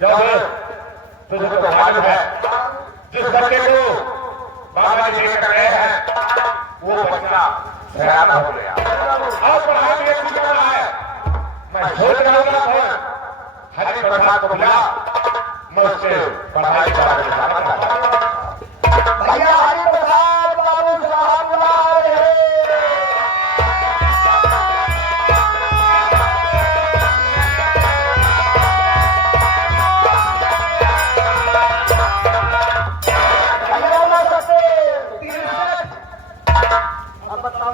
जब तुझे तो मालूम है जिस बच्चे को बाबा जी लेकर गए हैं वो बच्चा सयाना हो गया और पढ़ाई में सीख रहा है। मैं सोच रहा हूँ हरि प्रसाद को मिला मैं उससे पढ़ाई करा के जाना चाहता हूँ। भैया हरि प्रसाद बाबू साहब बुला रहे हैं।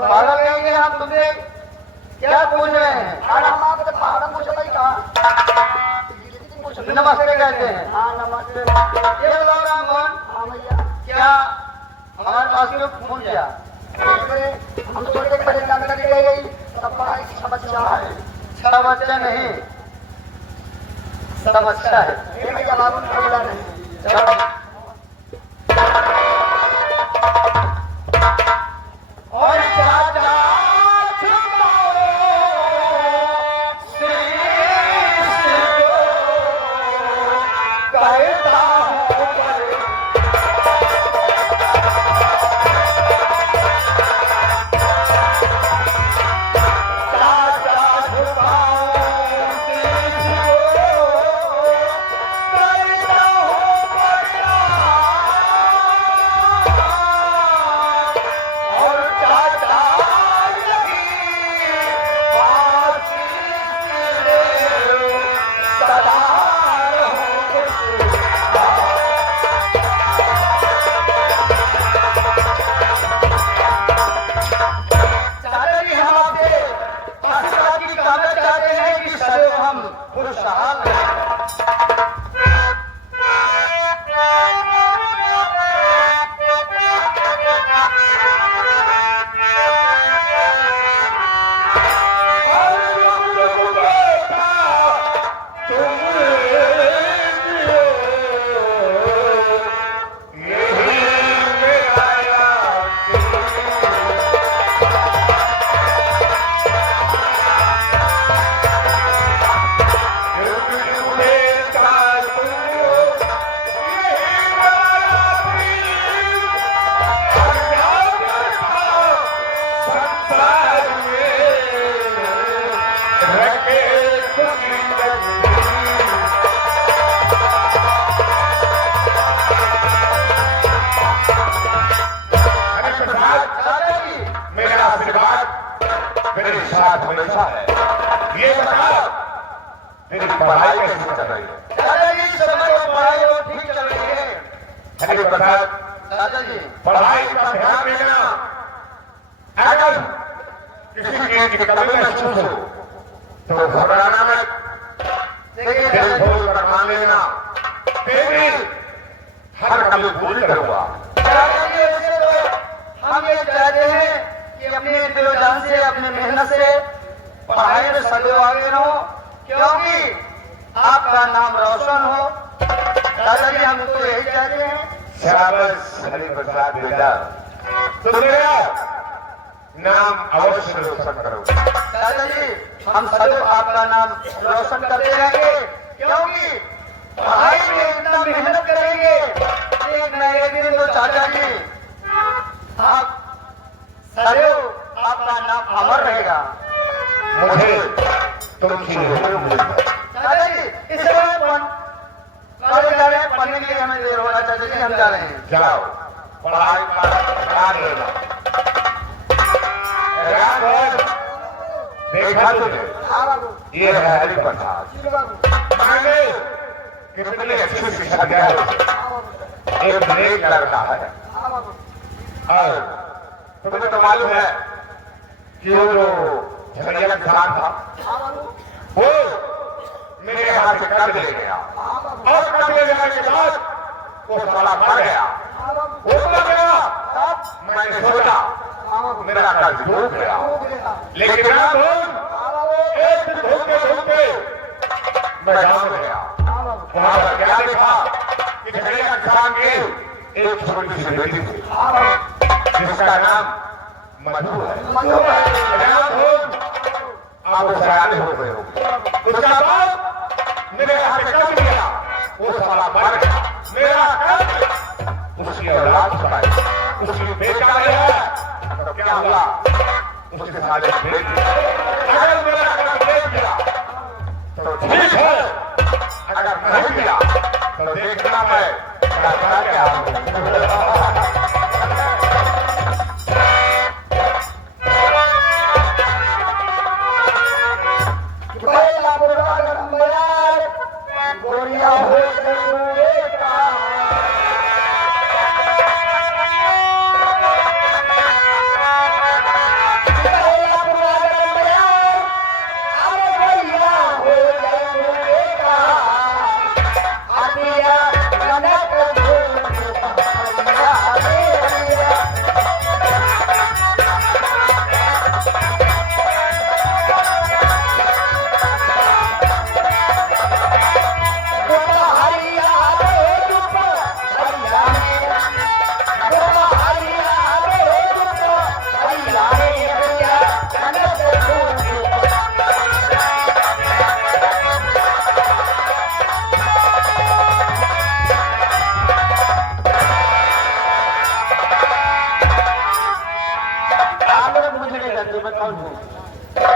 पागल नहीं है हम तुमसे क्या पूछ रहे हैं? हम आपसे पहाड़ पूछ रहे कहा नमस्ते कहते हैं। हाँ नमस्ते। ये बताओ राममोहन, हाँ भैया, क्या हमारे पास क्यों फोन किया? हम सोचे बड़े जानकारी ले गई सब पढ़ाई की समस्या है। समस्या नहीं समस्या है। ये भैया बाबू को बोला नहीं। और चाचा मेरे साथ हमेशा है। ये बता तेरी पढ़ाई कैसी चल रही है? दादाजी समय पर पढ़ाई और ठीक चल रही है। हरि प्रसाद दादाजी पढ़ाई का ध्यान देना। अगर किसी चीज की कमी महसूस हो तो घबराना मत। दिल खोल कर मान लेना तेरी हर कमी पूरी करूंगा। दादाजी वैसे तो हम ये चाहते हैं कि अपने दिलो जान से अपने मेहनत से पढ़ाई में सदैव आगे रहो क्योंकि आपका नाम रोशन हो। दादाजी हम तो यही चाहते हैं। शाबाश हरि प्रसाद बेटा तुम मेरा नाम अवश्य रोशन करोगे। दादाजी हम सदैव आपका नाम रोशन करते रहेंगे क्योंकि पढ़ाई में इतना मेहनत करेंगे एक न एक दिन तो चाचा जी आप सदैव आपका नाम अमर रहेगा। मुझे तुमसे उम्मीद है। दादाजी इस समय कॉलेज जा रहे हैं पढ़ने के लिए हमें देर हो रहा है। चाचा जी हम जा रहे हैं। जाओ पढ़ाई का ध्यान लेना। देखा तुझे ये है हरि प्रसाद मांगे कितनी अच्छी शिक्षा दिया है। एक नेक लड़का है और तुम्हें तो मालूम है कि वो जो झगड़िया किसान था वो मेरे हाथ से कर्ज ले गया और कर्ज ले जाने के बाद वो साला मर गया। वो मर गया तब मैंने सोचा मेरा कर्ज डूब गया लेकिन एक दिन ढूंढते ढूंढते मैं गाँव में गया। वहां पर क्या देखा कि झगड़िया किसान की एक छोटी सी बेटी थी जिसका नाम मधु है। आप सयाने हो गए हो। उसका बाद मेरे हाथ में कर्ज लिया वो साला मर गया, मेरा कर्म उसकी औलाद छुड़ाई, उसकी बेटा है तो क्या हुआ, उसके साले बेच दिया। अगर मेरा कर्म दे दिया तो ठीक है, अगर नहीं दिया तो देखना मैं क्या गोरिया हो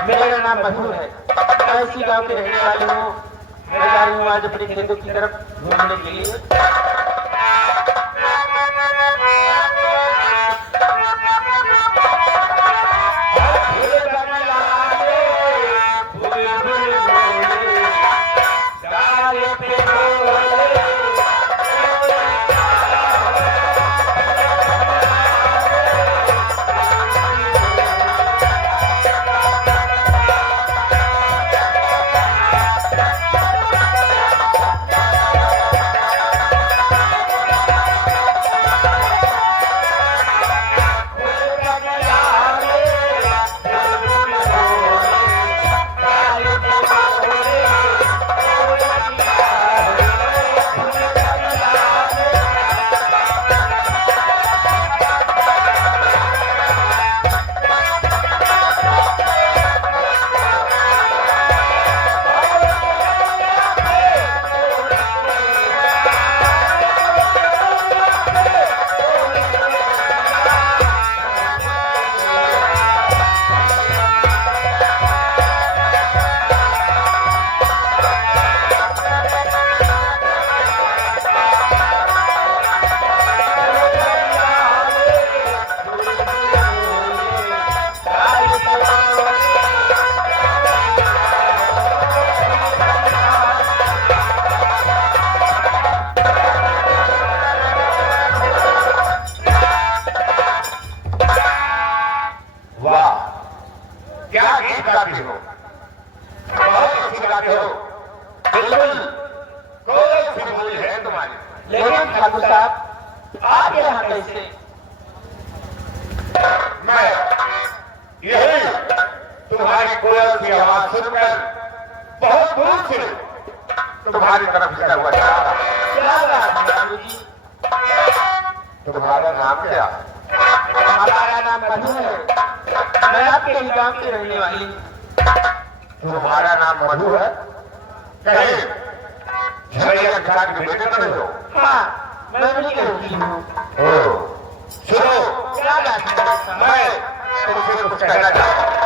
मेरा नाम मधु है, मैं इसी गांव के रहने वाली हूँ। मैं जा रही हूँ आज अपने खेतों की तरफ घूमने के लिए। लेकिन ठाकुर साहब आप यहाँ कैसे? मैं यही तुम्हारी कोयल की आवाज सुनकर बहुत दूर से तुम्हारी तरफ से हुआ जा रहा। क्या बात है बाबू जी? तुम्हारा नाम क्या? हमारा नाम मधु है, मैं आपके ही गांव की रहने वाली। तुम्हारा नाम मधु है? कहीं झरिया किसान के बेटे तो नहीं हो? हाँ, मैं उन्हीं के वकील हूँ। सुनो, क्या बात है? मैं तुमसे कुछ कहना चाहता हूँ।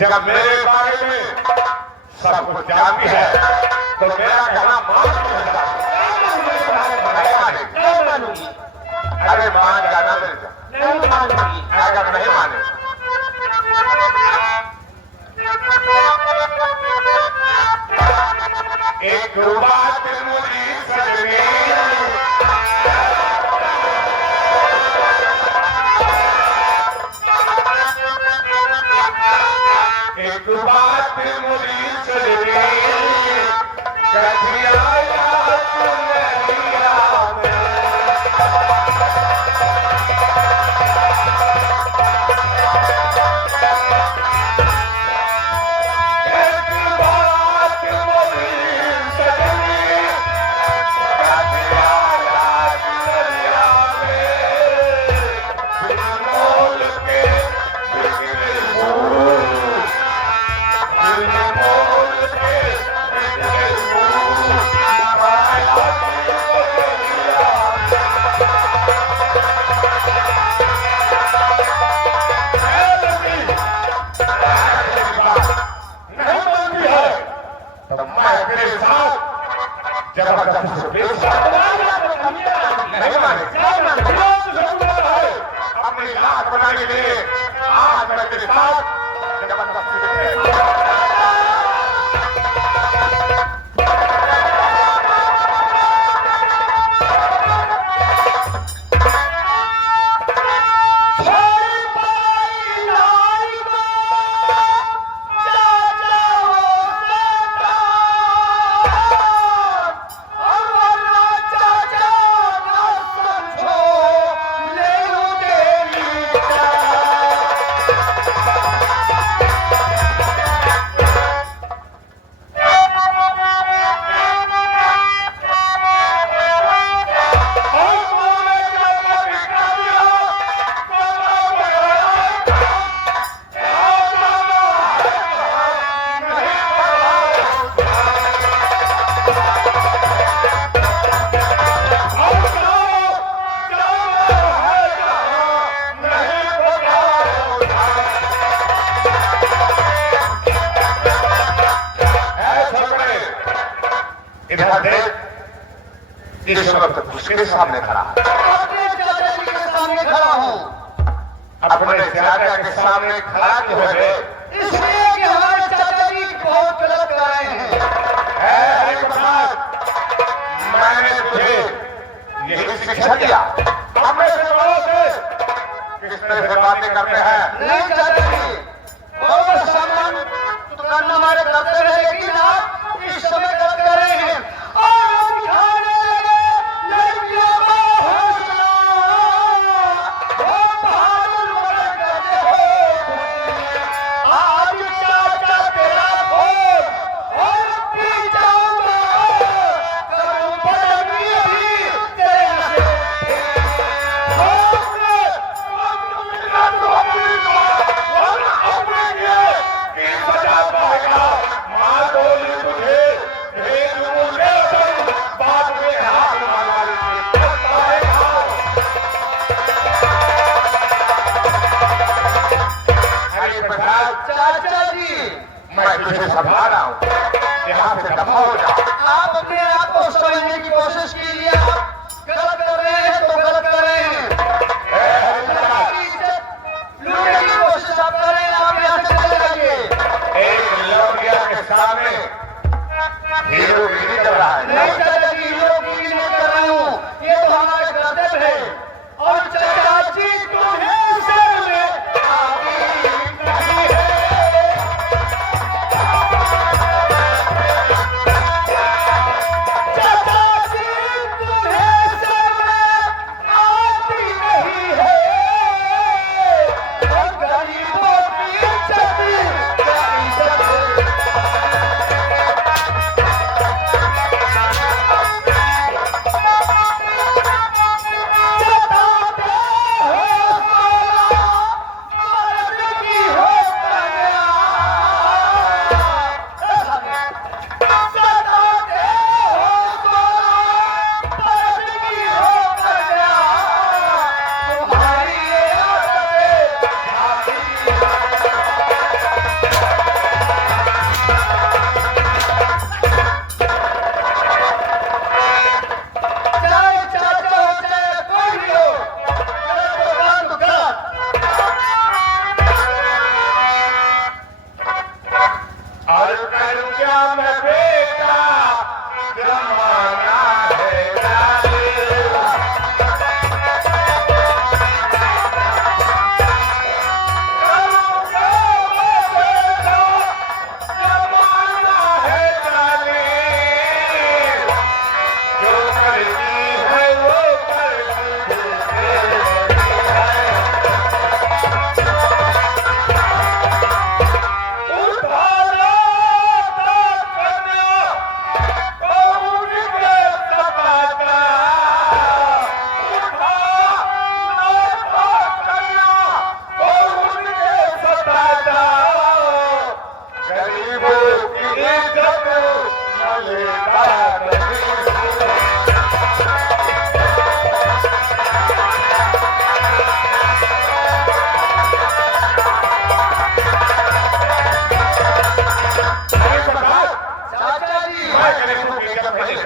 जब मेरे बारे में सब कुछ जानती है तो मेरा कहना मान नहीं मानेगी। अरे मान जाना नहीं मानूंगी। अगर नहीं माने एक बात मुझे सजनी एक बात मुझे सजनी कथिया अपनी लात बनाने के लिए आज मैं तेरे साथ इस वक्त उसके सामने खड़ा है। अपने चाचा जी के सामने खड़ा हूँ। अपने चाचा के सामने खड़ा क्यों है? इसलिए कि हमारे चाचा जी बहुत गलत कर रहे हैं। मैंने तुझे यही शिक्षा दिया। अपने से बड़ों से किस तरह से बातें करते हैं? नहीं चाचा जी, बहुत सम्मान तो करना हमारे कर्तव्य है, लेकिन आप इस समय गलत कर रहे हैं और दिखाने लगे लड़कियों का हौसला। वो बहादुर बना करते हो। आज चाचा तेरा खोल और पी जाऊंगा। करूं बदमी भी तेरे से। चाचा जी, मैं तुझे समझा रहा हूँ, यहाँ से दफा हो जा। आप अपने आप को समझने की कोशिश कीजिए। आप गलत कर रहे हैं तो गलत कर रहे हैं। लूटने की कोशिश आप कर रहे हैं, आप यहाँ से चले जाइए। एक लौटिया के सामने हीरोगिरी कर रहा है। नहीं चाचा जी, हीरोगिरी नहीं कर रहा हूँ, ये तो हमारा कर्तव्य है। और चाचा जी तुम्हें सर में आती नहीं है।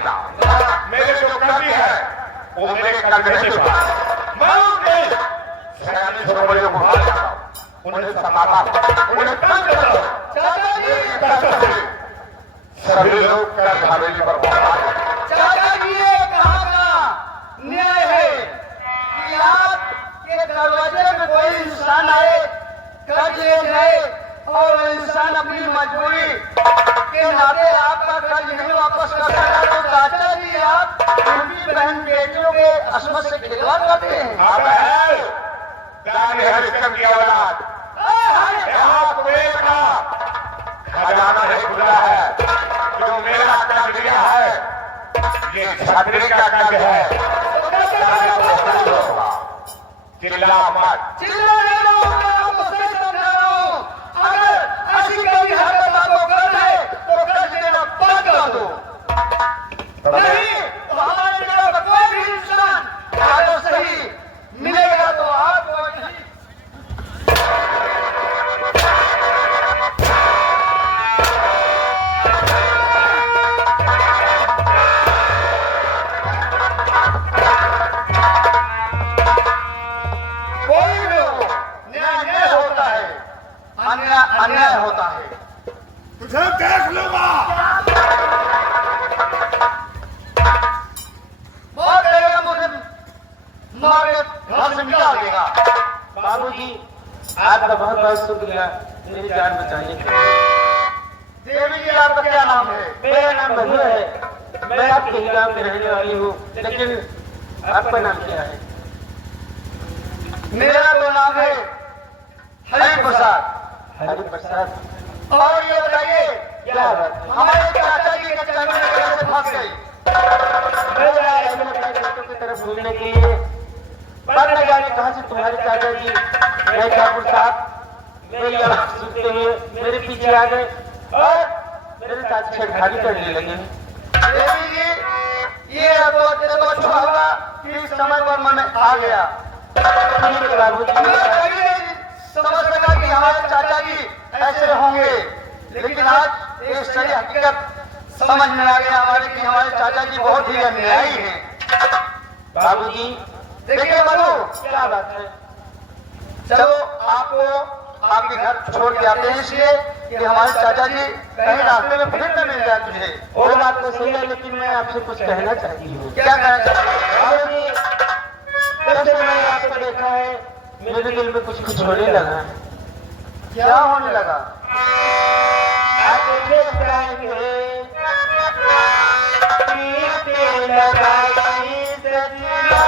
देता। मेरे जो कर्ज है वो मेरे कर्ज नहीं चुका। मैं उनके सयाने छोटे को भाग जाता हूँ, उन्हें समाता हूँ, उन्हें तंग करता हूँ। चाचा जी, सभी लोग कर्ज हवेली पर पहुंचा। चाचा जी, ये कहाँ का न्याय है कि आपके दरवाजे में कोई इंसान आए, कर्ज ले जाए और वो इंसान अपनी मजबूरी के नाते आपका कर्ज नहीं वापस कर सका, तो चाचा जी आप उनकी बहन बेटियों के असमत से खिलवाड़ करते हैं। अब है दानी हरिश्चंद्र की औलाद, यहाँ कुबेर का खजाना है खुला है, जो मेरा कर्ज लिया है ये छतरी का कर्ज है। चिल्ला मत। चिल्ला नहीं रहा हूं, मैं आपको सही समझा रहा हूं। अगर ऐसी कभी हरकत आपको कर है तो कर्ज देना बंद कर दो, नहीं तो हमारे जगह पर कोई भी इंसान अगर सही मिलेगा तो आपको नहीं। कोई भी हो, न्याय होता है, अन्याय होता है। तुझे देख लूंगा। बहुत देगा मुझे मार के घर से निकाल देगा। बाबूजी, आपका बहुत बहुत शुक्रिया मेरी जान बचाने के लिए। देवी जी, आपका क्या नाम है? मेरा नाम मधु है, मैं आपके ही गांव में रहने वाली हूँ, लेकिन आपका नाम क्या है? मेरा तो नाम है हरि प्रसाद। हरि प्रसाद। और ये बताइए, क्या बात है? हमारे चाचा जी के चंगुल में कैसे फंस गई? मैं जा रहा हूं अपने बेटों की तरफ घूमने के लिए, पर न जाने कहाँ से तुम्हारे चाचा जी मैं ठाकुर साहब मेरी आवाज सुनते हुए मेरे पीछे आ गए और मेरे साथ छेड़खानी करने लगे। देवी जी, ये तो अच्छा हुआ कि इस समय पर मैं आ गया। ठीक है बाबूजी। मैं कभी नहीं समझ सका कि हमारे चाचा जी ऐसे होंगे, लेकिन आज ये सही हकीकत समझ में आ गया हमारे कि हमारे चाचा जी बहुत ही अन्यायी हैं। बाबूजी, देखिए मधु, क्या बात है? चलो आपको आपके घर छोड़ के आते हैं, इसलिए कि हमारे चाचा जी कहीं रास्ते में फिर न मिल जाए तुझे। वो बात तो सही है, लेकिन मैं आपसे कुछ कहना चाहती हूँ। क्या कहना चाहते हैं? बाबूजी, जब से मैंने आपको देखा है मेरे दिल में कुछ कुछ होने लगा है। क्या होने लगा? आप देख जाएंगे पीछे लगाई सजना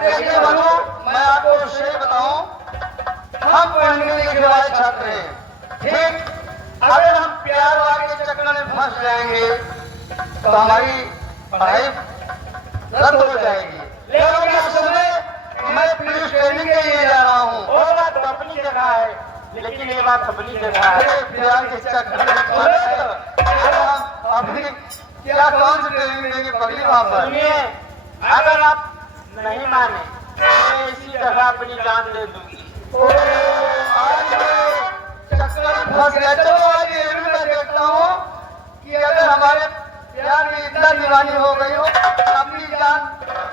देखिए मनु, मैं आपको सही बताऊं, हम पढ़ने लिखने वाले छात्र हैं, ठीक? अगर हम प्यार वाले के चक्कर में फंस जाएंगे तो हमारी पढ़ाई रद्द हो जाएगी। लेकिन इस समय मैं पुलिस ट्रेनिंग के लिए जा रहा हूँ। वो बात तो अपनी जगह है, लेकिन ये बात अपनी जगह है। अरे प्यार के चक्कर में फंस हम अभी क्या कौन सी ट्रेनिंग देंगे पगली वहाँ पर? सुनिए, अगर आप नहीं माने मैं इसी जगह अपनी जान दे दूंगी। आज मैं चक्कर में फंस गया। चलो आज ये भी मैं देखता हूँ कि अगर हमारे प्यार में इतना दीवानी हो गई हो अपनी जान,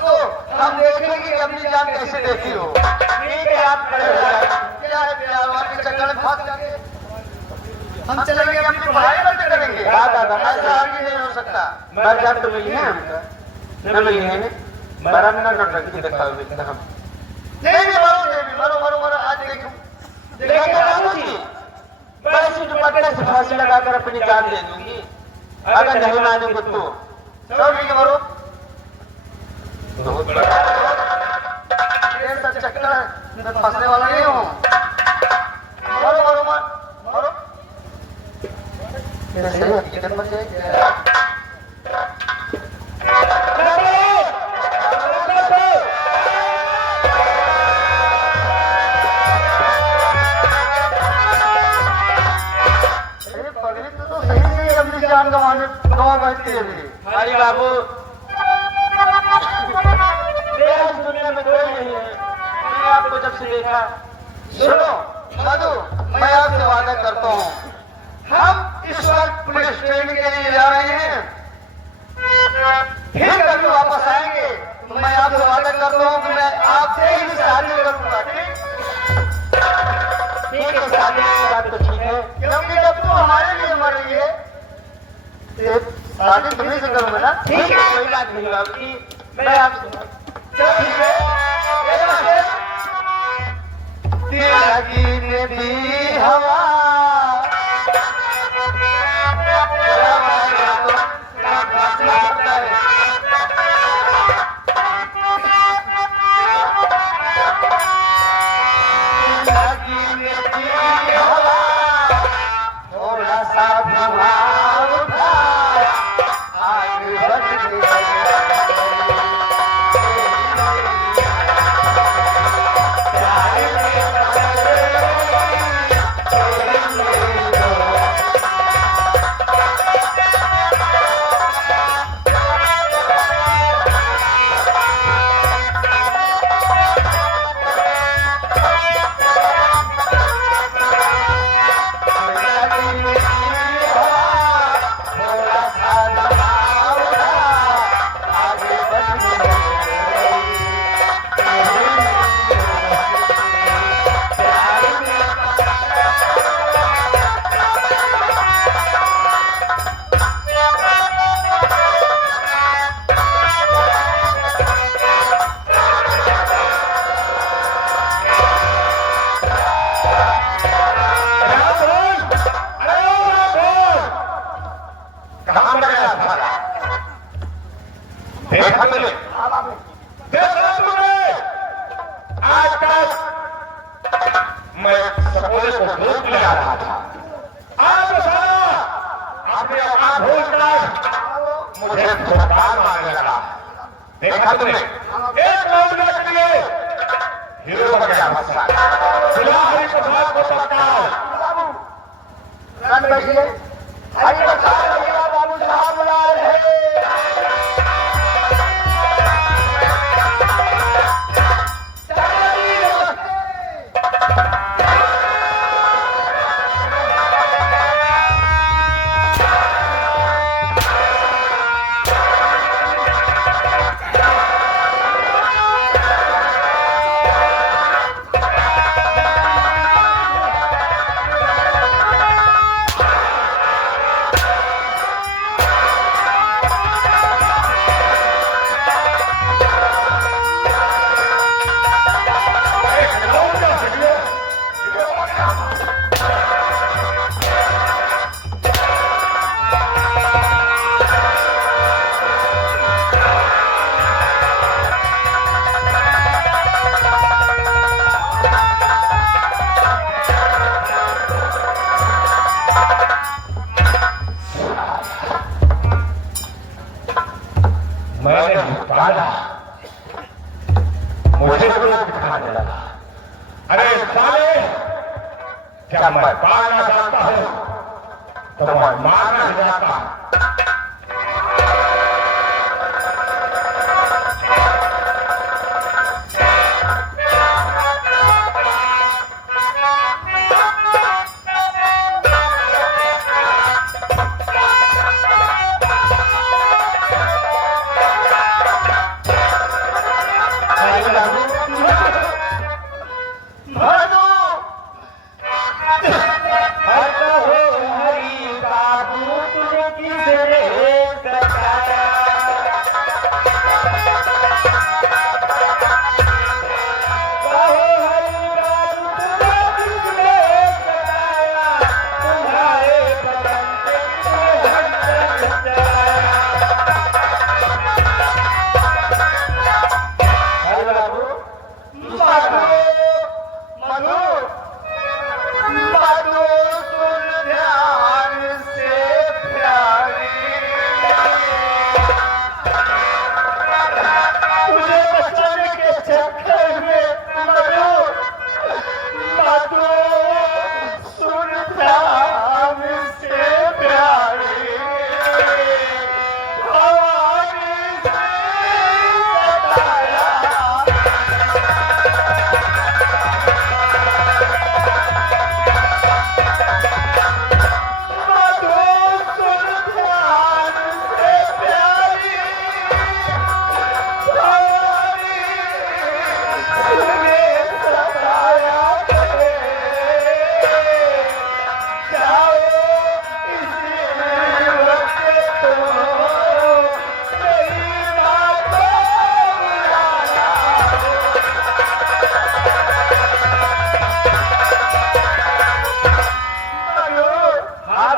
तो हम देखेंगे कि अपनी जान कैसे देखी हो। ठीक है, आप खड़े हो जाइए। क्या है प्यार वाले के चक्कर में फंस जाएंगे। हम चलेंगे अपनी पढ़ाई बंद करेंगे। दादा ऐसा आगे नहीं हो सकता। मर तो मिली है हमका न मिली है ना बराम ना नौटंकी दिखाओ बेटा हम नहीं मरो मरो मरो आज देखो देखो बाबूजी बस दुपट्टे से फांसी लगाकर अपनी जान दे दूंगी अगर नहीं मानोगे तो चलो ठीक है मरो। बहुत बड़ा ट्रेन का चक्कर है मैं फंसने वाला नहीं हूँ। मरो मरो मरो मेरा सही हकीकत मर जाएगी। जान गंवा बैठती है हमारी बाबू मेरा इस दुनिया में कोई नहीं है मैंने आपको जब से देखा। सुनो मधु मैं आपसे वादा करता हूँ हम इस वक्त पुलिस ट्रेनिंग के लिए जा रहे हैं फिर कभी वापस आएंगे तो मैं आपसे वादा करता हूँ कि मैं आपसे ही शादी करूंगा। ठीक है शादी की बात तो ठीक है क्योंकि जब तू हमारे लिए मरेगी शादी तुम्हें से करूंगा ना। ठीक है कोई बात नहीं बाबूजी मैं आपसे ठीक है तेरा गिरने दी हवा थोड़ा सा देखा तुमने एक महीने के लिए हीरो बन गया मस्सा जिला हरि प्रसाद को पकड़ाओ रन बैठिए हरि प्रसाद भैया बाबू साहब बुला रहे मुझे तो दिखाने लगा। अरे साले जब मैं पालना चाहता हूँ तो मैं मारना चाहता हूँ।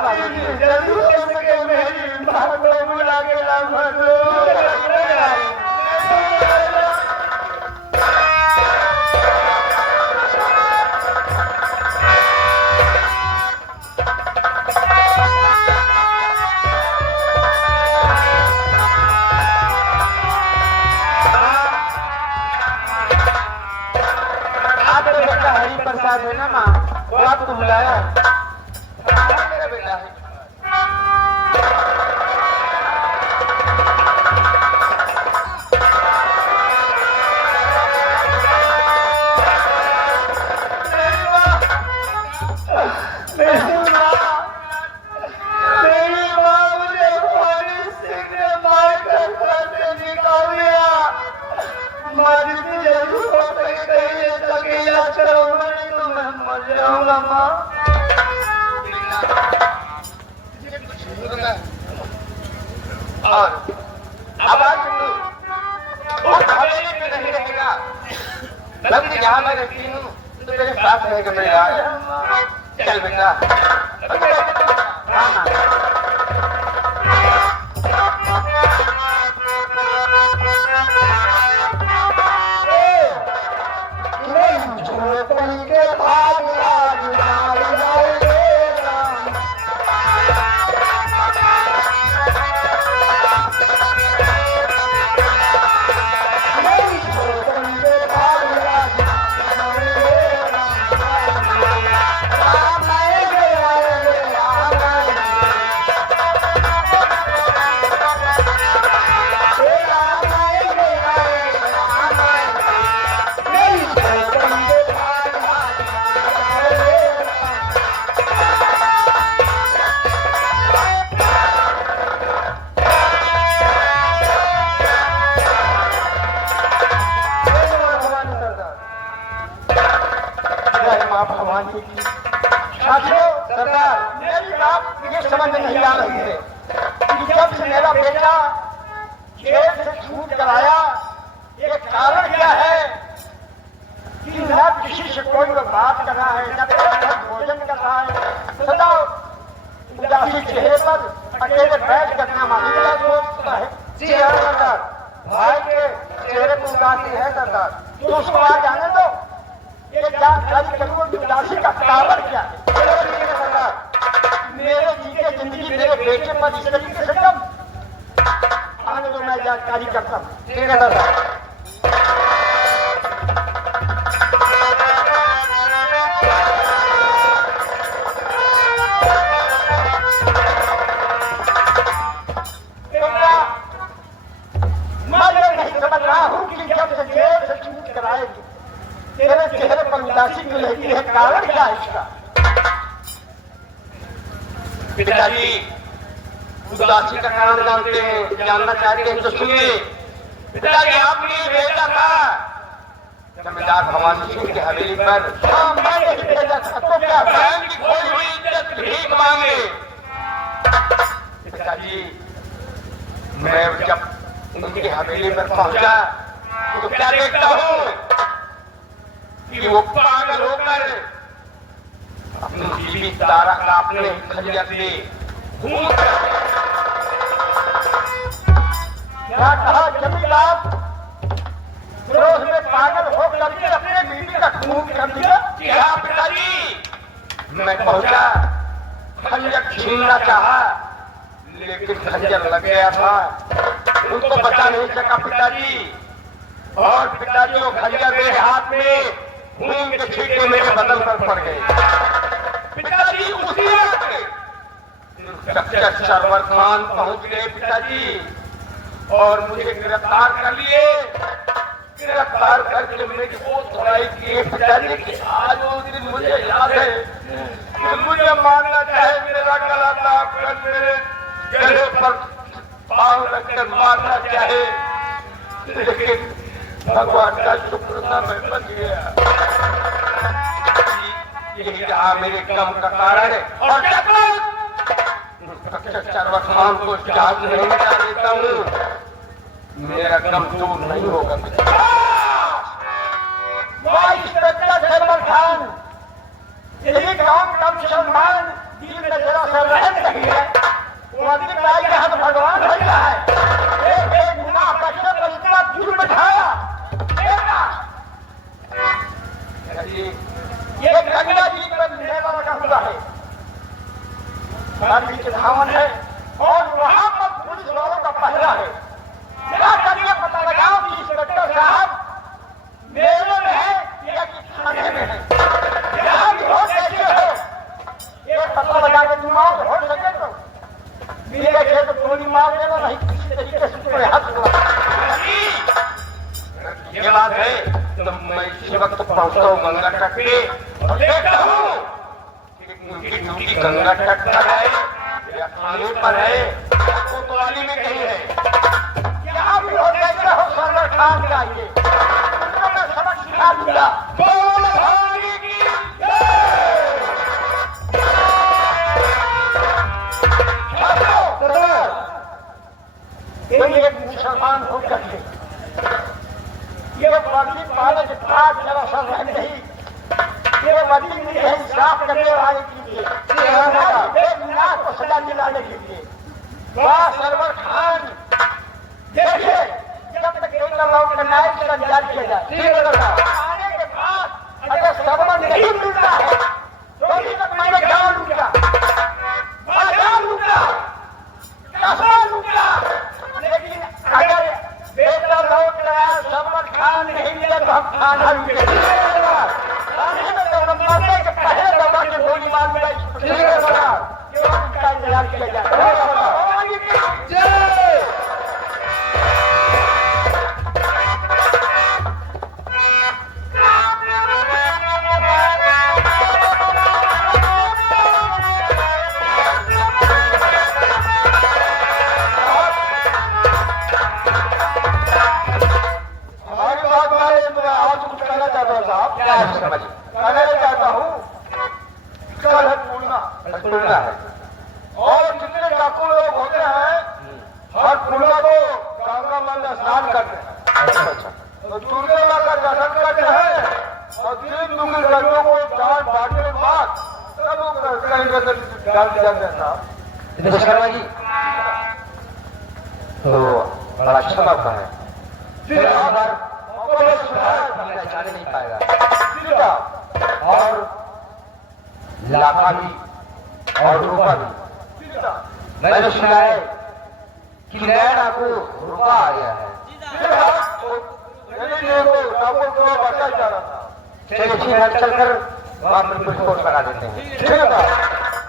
जल्दी हो सके मेरी माँ को बुला के ला भरो। हरी प्रसाद है ना माँ, वो आपको बुलाया मेरा बेटा है। मेरी माँ मुझे हमारी सिंह ने मार कर घर से निकाल दिया। माँ जितनी जल्दी हो सके कहीं सके इलाज करो, नहीं तो मैं मर जाऊंगा माँ। और आवाज सुनो, वो हवेली में नहीं रहेगा, लंबी जहाँ मैं रहती हूँ तो मेरे साथ रहेगा मेरा। चल बेटा, हाँ हाँ। सरदार, मेरी बात ये समझ में नहीं आ रही है कि जब से मेरा बेटा जेल से छूट कर आया, ये कारण क्या है कि न किसी से कोई बात कर रहा है, न भोजन कर रहा है, सदा उदासी चेहरे पर अकेले बैठ कर नाम अगला सोचता है। जी हाँ सरदार, भाई के चेहरे पर उदासी है सरदार, तो उसको आ जाने दो। ये जानकारी करूँ कि उदासी का कारण क्या है। सरदार, मेरे जीते जिंदगी मेरे बेटे पर इस तरीके से कम आने दो, मैं जानकारी करता हूँ। ठीक है सरदार। मैं ये नहीं समझ रहा हूँ कि जब से जेल से छूट कर आएगी तेरे चेहरे पर उदासी क्यों रहती है, कारण क्या है इसका? पिताजी, उदासी का कारण जानते हैं, जानना चाहते हैं तो सुनिए। पिताजी, आपने भेजा था जमींदार भवानी सिंह की हवेली पर। हाँ, मैंने ही भेजा था, तो क्या बहन की खोई हुई इज्जत भीख मांगे। पिताजी, मैं जब उनकी हवेली पर पहुंचा तो क्या देखता हूँ कि वो पागल होकर अपनी बीवी तारा का अपने खलिया से खून क्या कहा जमींदार, क्रोध में पागल होकर के अपने बीवी का खून कर दिया। कि हाँ पिताजी, मैं पहुंचा, खलिया छीनना चाहा लेकिन खंजर लग गया था, उनको बचा नहीं सका पिताजी। और पिताजी वो खंजर मेरे हाथ में खून के छींटे मेरे बदन पर पड़ गए। पिताजी उसी वक्त सरवर खान पहुंच गए पिताजी और मुझे गिरफ्तार कर लिए। गिरफ्तार करके मेरी वो धुलाई किए पिताजी कि आज वो दिन मुझे याद है कि मुझे मारना चाहे मेरा गला दाब कर मेरे गले पर पांव रखकर मारना चाहे, लेकिन भगवान का शुक्र था मैं बच गया। यही रहा मेरे गम का कारण है और जब तक सरवर खान को जान नहीं मिटा देता हूँ मेरा गम दूर नहीं होगा। सरवर खान, यही काम का मुसलमान दिल में जरा सा रहम गांधी के धामन है और वहां पर पुलिस वालों का पहरा है। क्या करिए पता लगाओ कि इंस्पेक्टर साहब मेले में है या कि थाने में है। जहां भी हो कैसे हो ये पता लगा के तुम आओ, हो सके तो मिले थे तो गोली मार देना, नहीं किसी तरीके से तुम्हें हाथ लगा। ये बात है तो मैं इसी वक्त पहुंचता हूँ गंगा तट पे और देखता हूँ कि उनकी ड्यूटी गंगा तट पर है या थाने पर है या कोतवाली में कहीं है। जहां भी हो कैसे हो सरवर खान के आइए, उनको मैं सबक सिखा दूंगा। बोल भाई की जय। एक मुसलमान होकर के ये वर्दी पाने के बाद जरा सा रह नहीं, ये वर्दी मिली है इंसाफ करने वाले के लिए, बेगुनाह को सजा दिलाने के लिए। वाह सरवर खान, देखिए जब तक एक लड़ाऊ का न्याय जारी किया जाए, आने के बाद अगर सबक नहीं मिलता है तो अभी तक मैंने जान लूंगा, जान लूंगा, कसम लूंगा। लेकिन अगर बेटा लौट गया, सबक खान नहीं मिला तो हम खाना लूंगे। खाने में तो हम मरने के पहले दबा के गोली मार मिला, इंतजार किया जाए। कहना चाहता हूँ कल है पूर्णिमा है और जितने डाकू लोग होते हैं हर पूर्णिमा को गंगा मन में स्नान करते हैं, तो दुर्गा माँ का दर्शन करते हैं और 3 दूंगी लड़कों को जान बांटने के बाद सब लोग कहीं डाल दिया जाता है। शर्मा जी तो बड़ा अच्छा मौका है, फिर अगर पहचाने नहीं पाएगा और लाखा भी और रूपा भी। मैंने सुना है कि नया डाकू रूपा आ गया है। बचा जा रहा था। चलिए ठीक है, चलकर वहाँ पर कुछ फोर्स लगा देते हैं। ठीक है साहब,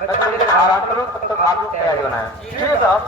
मैं थोड़ी देर आराम करूँ, तब तक आप लोग तैयारी बनाएं। ठीक है साहब।